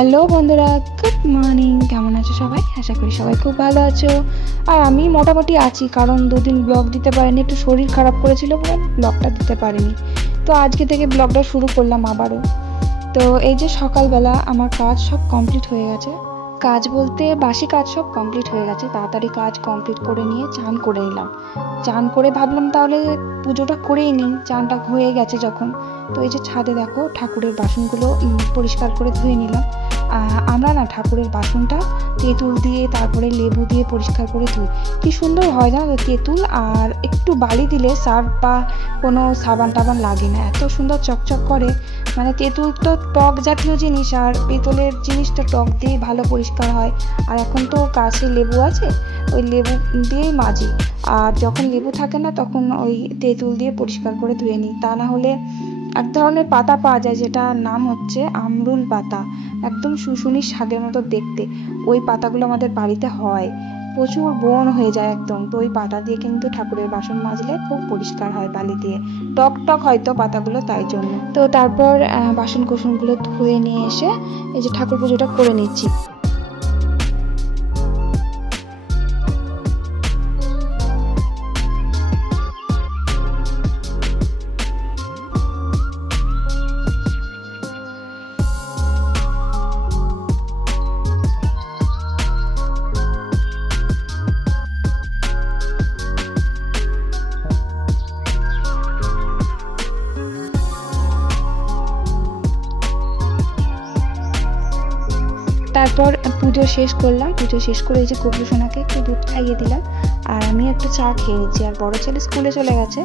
Hello বন্ধুরা, good morning. কেমন আছো সবাই? আশা করি সবাই খুব ভালো আছো। আর আমি মোটামুটি আছি, কারণ দুদিন ব্লগ দিতে পারিনি, একটু শরীর খারাপ করেছিল বলে ব্লগটা দিতে পারিনি। তো আজকে থেকে ব্লগটা শুরু করলাম আবারও। তো এই যে সকালবেলা আমার কাজ সব কমপ্লিট হয়ে গেছে কাজ বলতে বাসি কাজ সব কমপ্লিট হয়ে গেছে। তাড়াতাড়ি কাজ কমপ্লিট করে নিয়ে চান করে নিলাম। চান করে ভাবলাম তাহলে পুজোটা করেই নিই। চানটা হয়ে গেছে যখন। তো এই যে ছাদে দেখো ঠাকুরের বাসনগুলো পরিষ্কার করে ধুয়ে নিলাম। আমরা না ঠাকুরের বাসনটা তেঁতুল দিয়ে, তারপরে লেবু দিয়ে পরিষ্কার করে ধুই। কি সুন্দর হয় না তেঁতুল, আর একটু বালি দিলে সার্ফ বা কোনো সাবান টাবান লাগে না। এত সুন্দর চকচক করে। মানে তেঁতুল তো টক জাতীয় জিনিস, আর পেতলের জিনিস তো টক দিয়ে ভালো পরিষ্কার হয়। আর এখন তো কাছে লেবু আছে, ওই লেবু দিয়েই মাজি। আর যখন লেবু থাকে না, তখন ওই তেঁতুল দিয়ে পরিষ্কার করে ধুয়ে নিই। তা না হলে এক ধরনের পাতা পাওয়া যায়, যেটার নাম হচ্ছে আমরুল পাতা। একদম শুশুনির শাকের মতো দেখতে। ওই পাতাগুলো আমাদের বাড়িতে হয়। প্রচুর বন হয়ে যায় একদম। তো ওই পাতা দিয়ে কিন্তু ঠাকুরের বাসন মাজলে খুব পরিষ্কার হয় বালি দিয়ে। টক টক হয়তো পাতাগুলো তাই জন্য। তো তারপর বাসন কোসনগুলো ধুয়ে নিয়ে এসে এই যে ঠাকুর পুজোটা করে নিচ্ছি। তারপর পুজো শেষ করলাম, পুজো শেষ করে এই যে কুকুর সোনাকে একটু দুধ খাইয়ে দিলাম। আর আমি একটু চা খেয়ে নিচ্ছি আর বড় ছেলে স্কুলে চলে গেছে।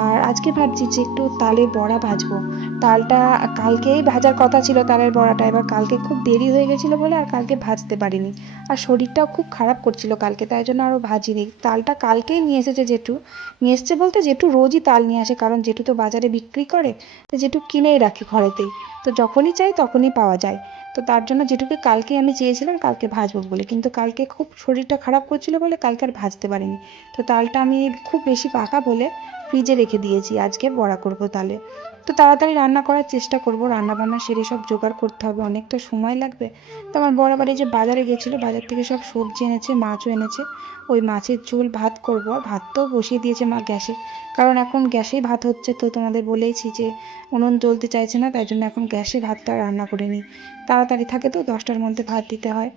আর আজকে ভাবছি যে একটু তালের বড়া ভাজবো। তালটা কালকেই ভাজার কথা ছিল তালের বড়াটা, এবার কালকে খুব দেরি হয়ে গেছিল বলে আর কালকে ভাজতে পারিনি। আর শরীরটাও খুব খারাপ করছিল কালকে, তাই জন্য আরও ভাজিনি। তালটা কালকেই নিয়ে এসেছে জেঠু। নিয়ে এসেছে বলতে জেঠু রোজই তাল নিয়ে আসে, কারণ জেঠু তো বাজারে বিক্রি করে, তো জেঠু কিনেই রাখে ঘরেতেই। তো যখনই চাই তখনই পাওয়া যায়। তো তার জন্য যেটুকু কালকে আমি চেয়েছিলাম কালকে ভাজবো বলে। কিন্তু কালকে খুব শরীরটা খারাপ করছিল বলে কালকে আর ভাজতে পারিনি। তো তালটা আমি খুব বেশি পাকা বলে ফ্রিজে রেখে দিয়েছি। আজকে বড়া করব তালে। তো তাড়াতাড়ি রান্না করার চেষ্টা করব। রান্না বান্না সেরে সব জোগাড় করতে হবে। অনেকটা সময় লাগবে। তো আমার বড় বাড়ি যে বাজারে গেছিল বাজার থেকে সব সবজি এনেছে, মাছও এনেছে। ওই মাছের ঝোল ভাত করব। আর ভাত তো বসিয়ে দিয়েছে মা গ্যাসে। কারণ এখন গ্যাসেই ভাত হচ্ছে। তো তোমাদের বলেইছি যে উনুন জ্বলতে চাইছে না, তাই জন্য এখন গ্যাসে ভাতটা রান্না করে নিই। তাড়াতাড়ি থাকে তো দশটার মধ্যে ভাত দিতে হয়।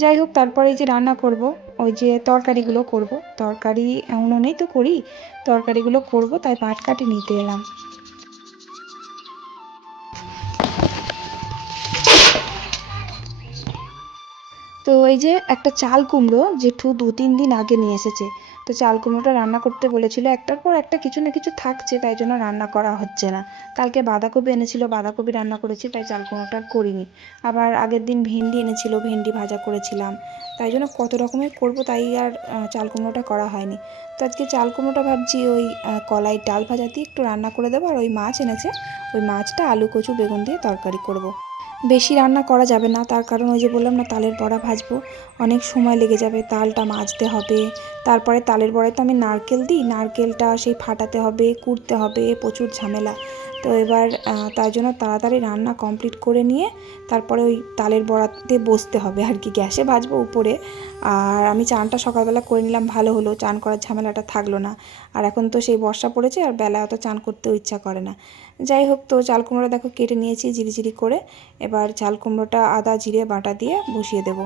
যাই হোক, তারপরে যে রান্না করব, ওই যে তরকারিগুলো করব। তরকারি উনুনেই তো করি, তরকারিগুলো করব, তাই পাট কাটি নিতে এলাম। তো এই যে একটা চাল কুমড়ো জেঠু দু তিন দিন আগে নিয়ে এসেছে। তো চাল কুমড়োটা রান্না করতে বলেছিল, একটার পর একটা কিছু না কিছু থাকছে, তাই জন্য রান্না করা হচ্ছে না। কালকে বাঁধাকপি এনেছিল, বাঁধাকপি রান্না করেছি, তাই চাল কুমড়োটা করিনি। আবার আগের দিন ভেন্ডি এনেছিল, ভেন্ডি ভাজা করেছিলাম। তাই জন্য কত রকমের করব, তাই আর চাল কুমড়োটা করা হয়নি। তো আজকে চাল কুমড়োটা ভাবছি ওই কলাই ডাল ভাজা দিয়ে একটু রান্না করে দেবো, আর ওই মাছ এনেছে, ওই মাছটা আলু, কচু, বেগুন দিয়ে তরকারি করব। বেশি রান্না করা যাবে না, তার কারণ ওই যে বললাম না, তালের বড়া ভাজবো, অনেক সময় লেগে যাবে, তালটা মাজতে হবে। তারপরে তালের বড়ায় তো আমি নারকেল দিই, নারকেলটা সেই ফাটাতে হবে কুড়তে হবে, প্রচুর ঝামেলা। তো এবার তার জন্য তাড়াতাড়ি রান্না কমপ্লিট করে নিয়ে তারপরে ওই তালের বড়াতে বসতে হবে আর কি গ্যাসে ভাজবো উপরে। আর আমি চানটা সকালবেলা করে নিলাম, ভালো হলো, চান করার ঝামেলাটা থাকল না। আর এখন তো সেই বর্ষা পড়েছে আর বেলায় অত চান করতেও ইচ্ছা করে না। যাই হোক, তো চাল কুমড়ো দেখো কেটে নিয়েছি ঝিরিঝিরি করে। এবার চাল কুমড়োটা আদা, জিরে, বাটা দিয়ে বসিয়ে দেবো।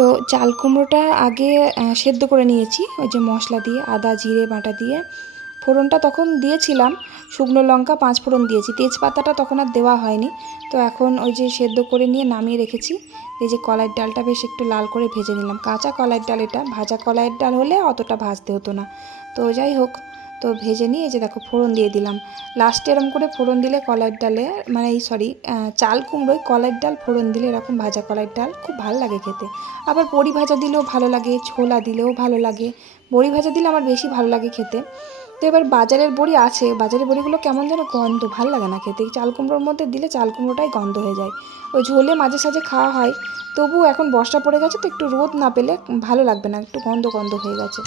তো চাল কুমড়োটা আগে সেদ্ধ করে নিয়েছি। ওই যে মশলা দিয়ে, আদা, জিরে, বাটা দিয়ে। ফোড়নটা তখন দিয়েছিলাম। শুকনো লঙ্কা, পাঁচ ফোড়ন দিয়েছি। তেজপাতাটা তখন আর দেওয়া হয়নি। তো এখন ওই যে সেদ্ধ করে নিয়ে নামিয়ে রেখেছি। এই যে কলাইয়ের ডালটা বেশ একটু লাল করে ভেজে নিলাম। কাঁচা কলাইয়ের ডাল এটা। ভাজা কলাইয়ের ডাল হলে অতটা ভাজতে হতো না। তো যাই হোক তো ভেজে নিয়ে এই যে দেখো ফোড়ন দিয়ে দিলাম। লাস্টে এরম করে ফোড়ন দিলে কলাইয়ের ডালে মানে এই সরি চাল কুমড়োয় কলাইয়ের ডাল ফোড়ন দিলে এরকম ভাজা কলাইয়ের ডাল খুব ভালো লাগে খেতে। আবার বড়ি ভাজা দিলেও ভালো লাগে, ছোলা দিলেও ভালো লাগে। বড়ি ভাজা দিলে আমার বেশি ভালো লাগে খেতে। তো এবার বাজারের বড়ি আছে, বাজারের বড়িগুলো কেমন যেন গন্ধ, ভালো লাগে না খেতে। চাল কুমড়োর মধ্যে দিলে চাল কুমড়োটাই গন্ধ হয়ে যায়। ওই ঝোলে মাঝে সাঝে খাওয়া হয় তবু এখন বর্ষা পড়ে গেছে তো একটু রোদ না পেলে ভালো লাগবে না, একটু গন্ধ গন্ধ হয়ে গেছে।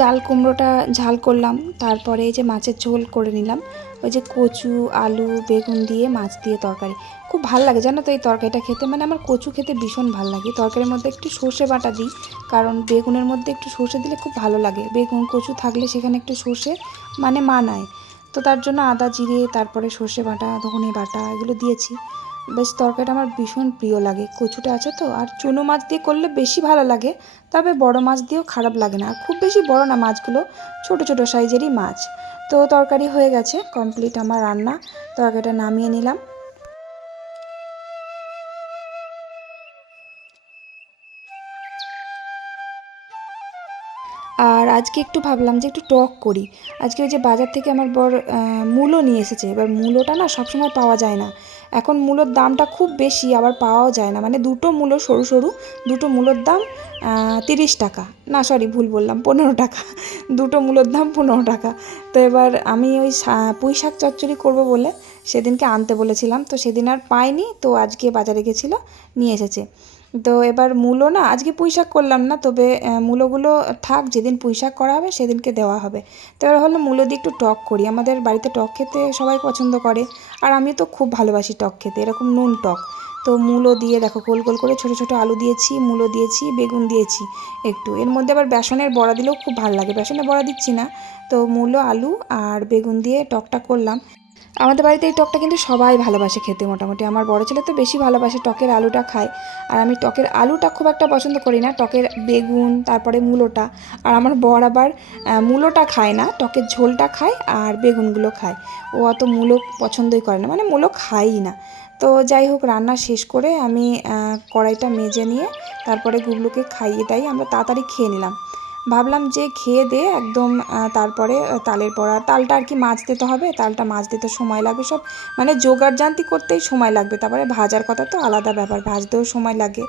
চাল কুমড়োটা ঝাল করলাম, তারপরে এই যে মাছের ঝোল করে নিলাম। ওই যে কচু, আলু, বেগুন দিয়ে মাছ দিয়ে তরকারি। খুব ভালো লাগে, জানো তো এই তরকারিটা খেতে? মানে আমার কচু খেতে ভীষণ ভালো লাগে। তরকারির মধ্যে একটু সর্ষে বাটা দিই, কারণ বেগুনের মধ্যে একটু সর্ষে দিলে খুব ভালো লাগে। বেগুন, কচু থাকলে সেখানে একটু সর্ষে মানে মানায়। তো তার জন্য আদা, জিরে, তারপরে সর্ষে বাটা, ধনে বাটা এগুলো দিয়েছি। বেশ, তরকারিটা আমার ভীষণ প্রিয় লাগে। কচুটা আছে তো, আর চুনো মাছ দিয়ে করলে বেশি ভালো লাগে, তবে বড় মাছ দিয়েও খারাপ লাগে না। খুব বেশি বড় না মাছগুলো, ছোট ছোট সাইজেরই মাছ। তো তরকারি হয়ে গেছে কমপ্লিট আমার রান্না। তরকারিটা নামিয়ে নিলাম। আর আজকে একটু ভাবলাম যে একটু টক করি। আজকে ওই যে বাজার থেকে আমার বর মূলো নিয়ে এসেছে। এবার মূলোটা না সবসময় পাওয়া যায় না। এখন মূলোর দামটা খুব বেশি, আবার পাওয়াও যায় না। মানে দুটো মূলো সরু সরু, দুটো মূলোর দাম তিরিশ টাকা। না সরি ভুল বললাম, পনেরো টাকা। দুটো মূলোর দাম পনেরো টাকা। তো এবার আমি ওই পুঁই শাক চচ্চড়ি করব বলে সেদিনকে আনতে বলেছিলাম। তো সেদিন আর পাইনি, তো আজকে বাজারে গেছিল, নিয়ে এসেছে। তো এবার মূলো না, আজকে পুঁইশাক করলাম না, তবে মূলোগুলো থাক, যেদিন পুঁই শাক করা হবে সেদিনকে দেওয়া হবে। তো এবার হলো মূলো দিয়ে একটু টক করি, আমাদের বাড়িতে টক খেতে সবাই পছন্দ করে, আর আমি তো খুব ভালোবাসি টক খেতে, এরকম নুন টক। তো মূলো দিয়ে দেখো, গোল গোল করে ছোটো ছোটো আলু দিয়েছি মূলো দিয়েছি, বেগুন দিয়েছি একটু। এর মধ্যে আবার বেসনের বড়া দিলেও খুব ভালো লাগে বেসনের বড়া দিচ্ছি না। তো মূলো আলু আর বেগুন দিয়ে টকটা করলাম। আমাদের বাড়িতে এই টকটা কিন্তু সবাই ভালোবাসে খেতে মোটামুটি। আমার বড় ছেলে তো বেশি ভালোবাসে, টকের আলুটা খায়। আর আমি টকের আলুটা খুব একটা পছন্দ করি না, টকের বেগুন, তারপরে মূলোটা। আর আমার বর আবার মূলোটা খায় না, টকের ঝোলটা খায় আর বেগুনগুলো খায়। ও অত মূলো পছন্দই করে না মানে মূলো খায়ই না। তো যাই হোক, রান্না শেষ করে আমি কড়াইটা মেজে নিয়ে তারপরে গুগলুকে খাইয়ে তাই আমরা তাড়াতাড়ি খেয়ে নিলাম। ভাবলাম যে খেয়ে দে, একদম তারপরে তালের পড়া তালটা আর কি মাছ দিতে হবে, তালটা মাছ দিতে সময় লাগবে সব। মানে জোগাড় জান্তি করতেই সময় লাগবে, তারপরে ভাজার কথা তো আলাদা ব্যাপার, ভাজতেও সময় লাগে।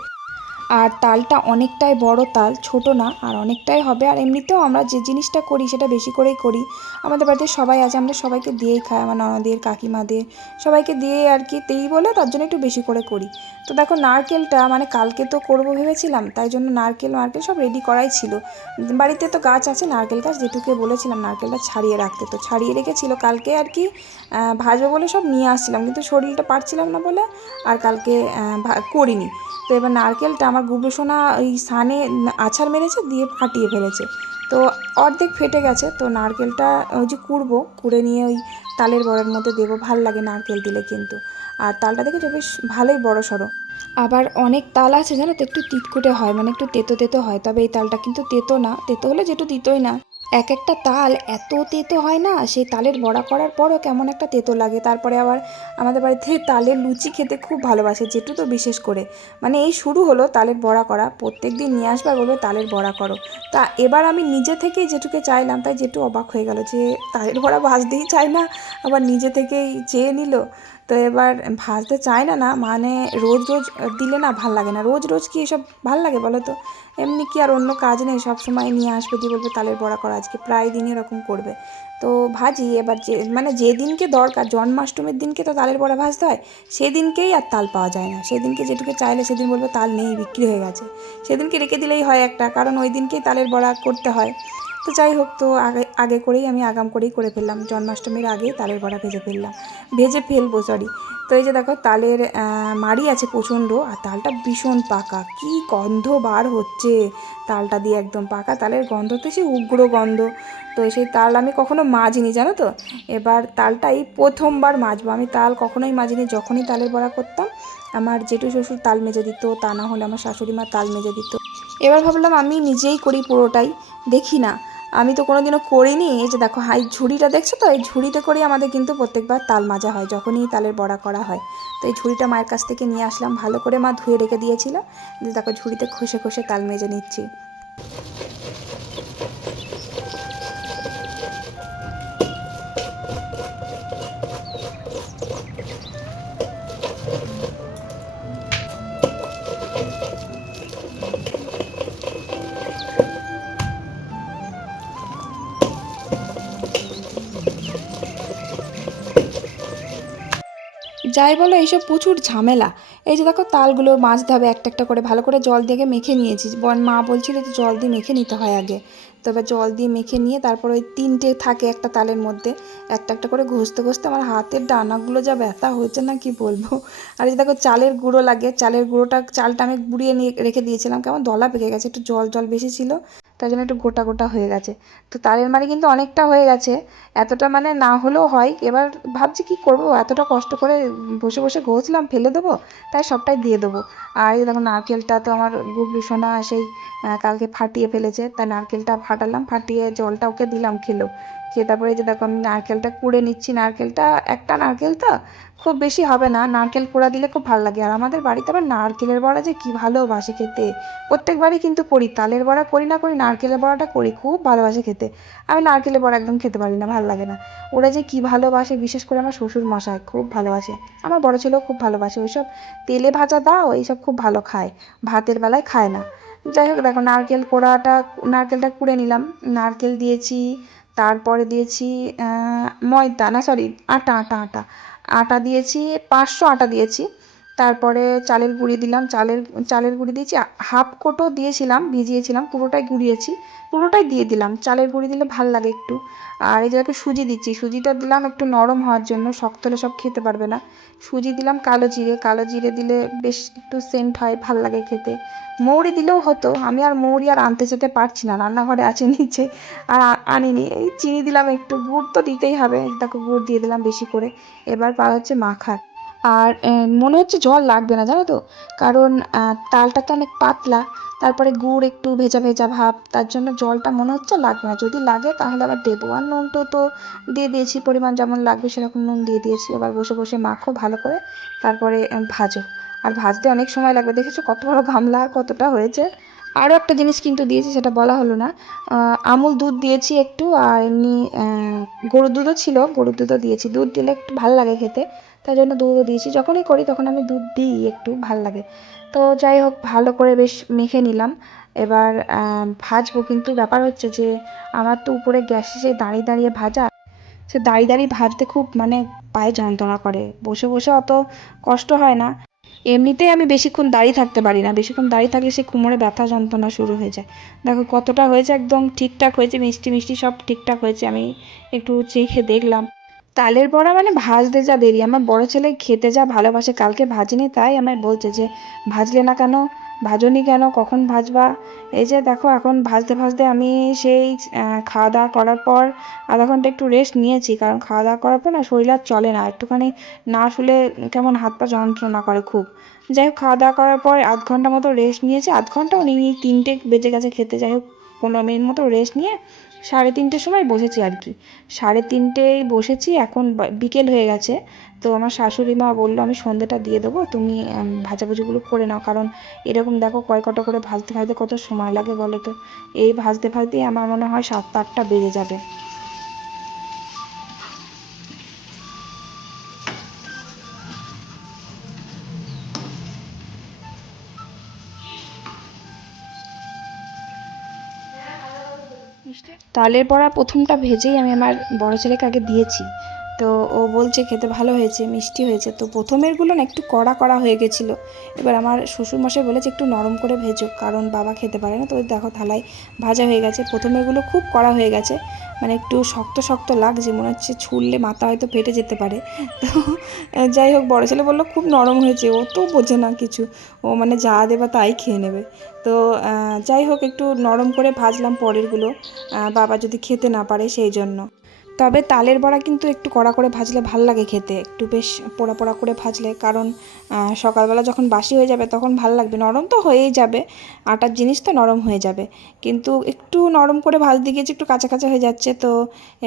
আর তালটা অনেকটাই বড় তাল, ছোট না, আর অনেকটাই হবে। আর এমনিতেও আমরা যে জিনিসটা করি, সেটা বেশি করেই করি। আমাদের বাড়িতে সবাই আছে, আমরা সবাইকে দিয়েই খাই, আমার ননদের, কাকিমাদের। সবাইকে দিয়ে আর কি, তেই বলে, তার জন্য একটু বেশি করে করি। তো দেখো, নারকেলটা মানে কালকে তো করব ভেবেছিলাম, তাই জন্য নারকেল নারকেল সব রেডি করাই ছিল। বাড়িতে তো গাছ আছে, নারকেল গাছ যেটুকে বলেছিলাম, নারকেলটা ছাড়িয়ে রাখতে। তো ছাড়িয়ে রেখেছিল, কালকে আর কি ভাজবো বলে সব নিয়ে আসছিলাম, কিন্তু শরীরটা পারছিলাম না বলে আর কালকে করিনি। তো এবার নারকেলটা আমার গুবলু সোনা ওই সানে আছার মেরেছে, দিয়ে ফাটিয়ে ফেলেছে। তো অর্ধেক ফেটে গেছে, তো নারকেলটা ওই যে কুড়বো, কুড়ে নিয়ে ওই তালের বড়ার মধ্যে দেবো। ভালো লাগে নারকেল দিলে কিন্তু। আর তালটা দেখেছ? বেশ ভালোই বড় সড়ো আবার অনেক তাল আছে জানো তো? একটু তিতকুটে হয় মানে একটু তেতো তেতো হয়। তবে এই তালটা কিন্তু তেতো না। তেতো হলে যেটু দিতই না। এক একটা তাল এত তেতো হয় না, সেই তালের বড়া করার পরও কেমন একটা তেতো লাগে। তারপরে আবার আমাদের বাড়িতে তালের লুচি খেতে খুব ভালোবাসে যেটু তো বিশেষ করে। মানে এই শুরু হলো তালের বড়া করা। প্রত্যেক দিন নিয়ে আসবার বলব তালের বড়া করো। তা এবার আমি নিজে থেকেই যেটুকে চাইলাম, তাই যেটু অবাক হয়ে গেল যে তালের বড়া ভাজতেই চায় না, আবার নিজে থেকেই চেয়ে নিল। তো এবার ভাজতে চায় না না মানে রোজ রোজ দিলে না ভালো লাগে না। রোজ রোজ কি এসব ভালো লাগে বলো তো? এমনি কি আর অন্য কাজ নেই সব সময় নিয়ে আসবে দিয়ে বলবে, তালের বড়া করা আজকে প্রায় দিন এরকম করবে। তো ভাজি, এবার যে মানে যেদিনকে দরকার, জন্মাষ্টমীর দিনকে তো তালের বড়া ভাজতে হয়, সেদিনকেই আর তাল পাওয়া যায় না। সেদিনকে যেটুকু চাইলে সেদিন বলবে তাল নেই, বিক্রি হয়ে গেছে। সেদিনকে রেখে দিলেই হয় একটা, কারণ ওই দিনকেই তালের বড়া করতে হয়। তো যাই হোক, তো আগে আগে করেই আমি আগাম করেই করে ফেললাম। জন্মাষ্টমীর আগেই তালের বড়া ভেজে ফেললাম। ভেজে ফেলব সরি তো এই যে দেখো, তালের মাড়ি আছে প্রচণ্ড, আর তালটা ভীষণ পাকা। কি গন্ধ বার হচ্ছে। তালটা দিয়ে একদম পাকা। তালের গন্ধ তো সে উগ্র গন্ধ। তো সেই তাল আমি কখনো মাজিনি, জানো তো? এবার তালটাই প্রথমবার মাজবো। আমি তাল কখনোই মাজিনি। যখনই তালের বড়া করতাম, আমার জেঠু শ্বশুর তাল মেজে দিত, তা না হলে আমার শাশুড়ি মা তাল মেজে দিত। এবার ভাবলাম আমি নিজেই করি পুরোটাই। দেখি না আমি তো কোনোদিনও করিনি। এই যে দেখো, হাই ঝুড়িটা দেখছ তো? এই ঝুড়িতে করেই আমাদের কিন্তু প্রত্যেকবার তাল মাজা হয়, যখনই তালের বড়া করা হয়। তো এই ঝুড়িটা মায়ের কাছ থেকে নিয়ে আসলাম, ভালো করে মা ধুয়ে রেখে দিয়েছিল। দেখো, ঝুড়িতে খসে খসে তাল মেজে নিচ্ছি। যাই বলো, এইসব প্রচুর ঝামেলা। এই যে দেখো, তালগুলো মাজতে হবে একটা একটা করে, ভালো করে জল দিয়ে মেখে নিয়েছি। মা বলছিল যে জল দিয়ে মেখে নিতে হয় আগে। তো এবার জল দিয়ে মেখে নিয়ে তারপর ওই তিনটে থাকে একটা তালের মধ্যে, একটা একটা করে ঘষতে ঘষতে আমার হাতের ডানাগুলো যা ব্যথা হয়েছে না কি বলব। আর এই দেখো চালের গুঁড়ো লাগে, চালের গুঁড়োটা, চালটা আমি গুঁড়িয়ে নিয়ে রেখে দিয়েছিলাম, কেমন দলা পেকে গেছে, একটু জল জল বেশি ছিল তাই জন্য একটু গোটা গোটা হয়ে গেছে। তো তালের মারি কিন্তু অনেকটা হয়ে গেছে, এতটা মানে না হলেও হয়, এবার ভাবছি কি করব, এতটা কষ্ট করে বসে বসে ঘষলাম, ফেলে দেবো, তাই সবটাই দিয়ে দেবো। আর দেখো নারকেলটা তো আমার গুগলু সোনা সেই কালকে ফাটিয়ে ফেলেছে, তাই নারকেলটা ফাটালাম, ফাটিয়ে জলটা ওকে দিলাম খেলো। খেয়ে তারপরে যে দেখো আমি নারকেলটা কুড়ে নিচ্ছি। নারকেলটা, একটা নারকেল তো খুব বেশি হবে না। নারকেল কোড়া দিলে খুব ভালো লাগে। আর আমাদের বাড়িতে আবার নারকেলের বড়া যে কী ভালোবাসে খেতে। প্রত্যেকবারই কিন্তু করি। তালের বড়া করি না করি, নারকেলের বড়াটা করি। খুব ভালোবাসে খেতে। আমি নারকেলের বড়া একদম খেতে পারি না, ভালো লাগে না। ওরা যে কী ভালোবাসে, বিশেষ করে আমার শ্বশুর মশাই খুব ভালোবাসে। আমার বড় ছেলেও খুব ভালোবাসে। ওইসব তেলে ভাজা দাও, এইসব খুব ভালো খায়। ভাতের বেলায় খায় না। যাই হোক, দেখো নারকেল কোড়াটা নারকেলটা কুড়ে নিলাম। নারকেল দিয়েছি, তারপরে দিয়েছি ময়দা, না সরি আটা আটা আটা। আটা দিয়েছি, পাঁচশো আটা দিয়েছি। তারপরে চালের গুঁড়ি দিলাম, চালের চালের গুঁড়ি দিয়েছি হাফ কোটো দিয়েছিলাম, ভিজিয়েছিলাম, পুরোটাই গুঁড়িয়েছি, পুরোটাই দিয়ে দিলাম, চালের গুঁড়ি দিলে ভালো লাগে একটু। আর এই জায়গায় সুজি দিচ্ছি, সুজিটা দিলাম একটু নরম হওয়ার জন্য, শক্ত হলে সব খেতে পারবে না। সুজি দিলাম কালো জিরে কালো জিরে দিলে বেশ একটু সেন্ট হয়, ভালো লাগে খেতে। মৌরি দিলেও হতো, আমি আর মৌরি আর আনতে যেতে পারছি না, রান্নাঘরে আছে নিচে, আর আনিনি। এই চিনি দিলাম একটু, গুড় তো দিতেই হবে দেখো গুড় দিয়ে দিলাম বেশি করে। এবার পাওয়া হচ্ছে মাখার। আর মনে হচ্ছে জল লাগবে না, জানো তো? কারণ তালটা তো অনেক পাতলা, তারপরে গুড় একটু ভেজা ভেজা ভাব, তার জন্য জলটা মনে হচ্ছে লাগবে না। যদি লাগে তাহলে আবার দেবো। আর নুনটো তো দিয়ে দিয়েছি, পরিমাণ যেমন লাগবে সেরকম নুন দিয়ে দিয়েছি। এবার বসে বসে মাখো ভালো করে, তারপরে ভাজো। আর ভাজতে অনেক সময় লাগবে। দেখেছ কত বড় গামলা, কতটা হয়েছে? আরও একটা জিনিস কিন্তু দিয়েছি, সেটা বলা হলো না। আমুল দুধ দিয়েছি একটু, আর এমনি গরুর দুধও ছিল, গরুর দুধও দিয়েছি। দুধ দিলে একটু ভালো লাগে খেতে। তাই জন্য দুধও দিয়েছি। যখনই করি তখন আমি দুধ দিই একটু, ভালো লাগে। তো যাই হোক, ভালো করে বেশ মেখে নিলাম। এবার ভাজবো কিন্তু ব্যাপার হচ্ছে যে, আমার তো উপরে গ্যাসে সেই দাঁড়িয়ে দাঁড়িয়ে ভাজা, সে দাঁড়িয়ে দাঁড়িয়ে ভাজতে খুব মানে পায়ে যন্ত্রণা করে। বসে বসে অত কষ্ট হয় না। এমনিতেই আমি বেশিক্ষণ দাঁড়িয়ে থাকতে পারি না। বেশিক্ষণ দাঁড়িয়ে থাকলে সে কোমরে ব্যথা যন্ত্রণা শুরু হয়ে যায়। দেখো কতটা হয়েছে, একদম ঠিকঠাক হয়েছে, মিষ্টি মিষ্টি সব ঠিকঠাক হয়েছে। আমি একটু চেখে দেখলাম। তালের বড়া মানে ভাজতে যা দেরি। আমার বড় ছেলে খেতে যা ভালোবাসে, কালকে ভাজিনি, তাই আমায় বলছে যে, ভাজলে না কেন? ভাজনি কেন? কখন ভাজবা? এই যে দেখো, এখন ভাজতে ভাজতে আমি সেই খাওয়া দাওয়া করার পর আধা ঘণ্টা একটু রেস্ট নিয়েছি। কারণ খাওয়া দাওয়া করার পর না শরীর আর চলে না। একটুখানি না শুলে কেমন হাত পা যন্ত্রণা করে খুব। যাই হোক খাওয়া দাওয়া করার পর আধ ঘণ্টা মতো রেস্ট নিয়েছি। আধ ঘন্টাও নিই তিনটে বেজে গেছে খেতে। যাই হোক, পনেরো মিনিট মতো রেস্ট নিয়ে সাড়ে তিনটের সময় বসেছি আর কি। সাড়ে তিনটেয় বসেছি, এখন বিকেল হয়ে গেছে। তো আমার শাশুড়ি মা বলল, আমি সন্ধেটা দিয়ে দেবো, তুমি ভাজাভুজিগুলো করে নাও। কারণ এরকম দেখো কয় কটা করে ভাজতে ভাজতে কত সময় লাগে বলো তো? এই ভাজতে, ভাজতেই আমার মনে হয় সাতটা, আটটা বেজে যাবে। তালের বড়া প্রথমটা ভেজেই আমি আমার বড় ছেলেকে আগে দিয়েছি। তো ও বলছে খেতে ভালো হয়েছে, মিষ্টি হয়েছে। তো প্রথমেরগুলো না একটু কড়া কড়া হয়ে গেছিল। এবার আমার শ্বশুরমশাই বলেছে একটু নরম করে ভেজো, কারণ বাবা খেতে পারে না। তো দেখো থালায় ভাজা হয়ে গেছে। প্রথমেরগুলো খুব কড়া হয়ে গেছে। মানে একটু শক্ত শক্ত লাগছে, মনে হচ্ছে ছুললে মাথা হয়তো ফেটে যেতে পারে। তো যাই হোক, বড় ছেলে বলল, খুব নরম হয়েছে, ও তো বোঝে না কিছু। ও মানে যা দেবা তাই খেয়ে নেবে। তো যাই হোক, একটু নরম করে ভাজলাম পরেরগুলো। বাবা যদি খেতে না পারে সেই জন্য। তবে তালের বড়া কিন্তু একটু কড়া করে ভাজলে ভালো লাগে খেতে। একটু বেশ পোড়া পোড়া করে ভাজলে, কারণ সকালবেলা যখন বাসি হয়ে যাবে তখন ভালো লাগবে। নরম তো হয়েই যাবে, আটার জিনিস তো নরম হয়ে যাবে। কিন্তু একটু নরম করে ভাজতে গিয়েছে, একটু কাঁচা কাঁচা হয়ে যাচ্ছে, তো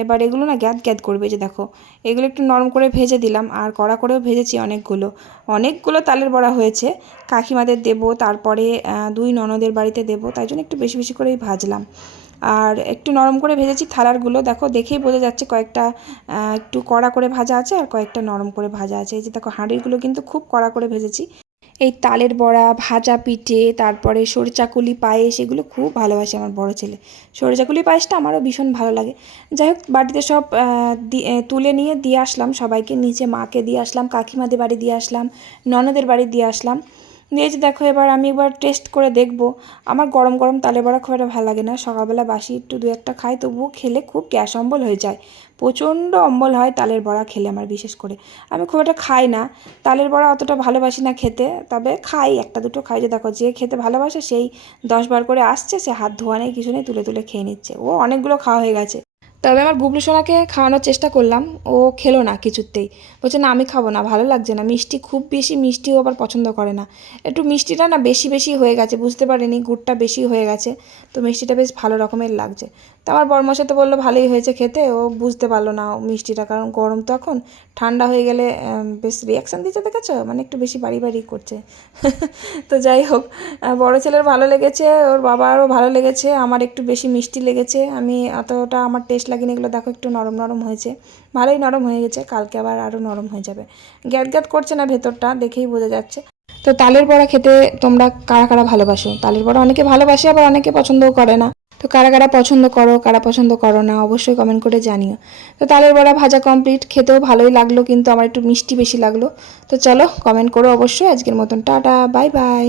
এবার এগুলো না গ্যাদ গ্যাদ করবে যে দেখো। এগুলো একটু নরম করে ভেজে দিলাম, আর কড়া করেও ভেজেছি অনেকগুলো। অনেকগুলো তালের বড়া হয়েছে, কাকিমাদের দেবো, তারপরে দুই ননদের বাড়িতে দেবো, তাই জন্য একটু বেশি বেশি করেই ভাজলাম। আর একটু নরম করে ভেজেছি থালারগুলো। দেখো, দেখেই বোঝা যাচ্ছে কয়েকটা একটু কড়া করে ভাজা আছে আর কয়েকটা নরম করে ভাজা আছে। এই যে দেখো, হাঁড়িগুলো কিন্তু খুব কড়া করে ভেজেছি। এই তালের বড়া, ভাজা পিঠে, তারপরে সরচাকুলি পায়েস, এগুলো খুব ভালোবাসে আমার বড় ছেলে। সরচাকুলি পায়েসটা আমারও ভীষণ ভালো লাগে। যাই হোক, বাড়িতে সব তুলে নিয়ে দিয়ে আসলাম সবাইকে। নিচে মাকে দিয়ে আসলাম, কাকিমাদের বাড়ি দিয়ে আসলাম, ননদের বাড়ি দিয়ে আসলাম। দিয়ে যে দেখো, এবার আমি এবার টেস্ট করে দেখব। আমার গরম গরম তালে বড়া খুব একটা ভালো লাগে না। সকালবেলা বাসি একটু দু একটা খাই, তবুও খেলে খুব গ্যাস অম্বল হয়ে যায়। প্রচণ্ড অম্বল হয় তালের বড়া খেলে আমার বিশেষ করে। আমি খুব একটা খাই না। তালের বড়া অতটা ভালোবাসি না খেতে, তবে খাই, একটা দুটো খাই। যে দেখো, যে খেতে ভালোবাসে, সেই দশ বার করে আসছে, সে হাত ধোয়া নেই, কিছু নেই, তুলে তুলে খেয়ে নিচ্ছে। ও অনেকগুলো খাওয়া হয়ে গেছে। তবে আমার বুবলু সোনাকে খাওয়ানোর চেষ্টা করলাম, ও খেলো না কিছুতেই। বলছে, না, আমি খাব না, ভালো লাগছে না, মিষ্টি খুব বেশি মিষ্টিও আবার পছন্দ করে না। একটু মিষ্টিটা না বেশি বেশি হয়ে গেছে, বুঝতে পারিনি, গুড়টা বেশি হয়ে গেছে, তো মিষ্টিটা বেশ ভালো রকমের লাগছে। তো আমার বরমশা তো বলল, ভালোই হয়েছে খেতে। ও বুঝতে পারল না মিষ্টিটা, কারণ গরম তো এখন ঠান্ডা হয়ে গেলে বেশ রিয়াকশান দিতে দেখেছ? মানে একটু বেশি বাড়ি বাড়ি করছে। তো যাই হোক বড় ছেলের ভালো লেগেছে, ওর বাবারও ভালো লেগেছে, আমার একটু বেশি মিষ্টি লেগেছে, আমি অতটা আমার টেস্ট লাগেনি, এগুলো দেখো একটু নরম নরম হয়েছে। ভালোই নরম হয়ে গেছে, কালকে আবার আরও নরম হয়ে যাবে। গ্যাদ গ্যাদ করছে না ভেতরটা, দেখেই বোঝা যাচ্ছে। তো তালের বড়া খেতে তোমরা কারা কারা ভালোবাসো? তালের বড়া অনেকে ভালোবাসে, আবার অনেকে পছন্দও করে না। তো কারা কারা পছন্দ করো, কারা পছন্দ করো না, অবশ্যই কমেন্ট করে জানিও। তো তালের বড়া ভাজা কমপ্লিট খেতেও ভালোই লাগল কিন্তু আমার একটু মিষ্টি বেশি লাগল। তো চলো কমেন্ট করো অবশ্যই। আজকের মতন টাটা বাই বাই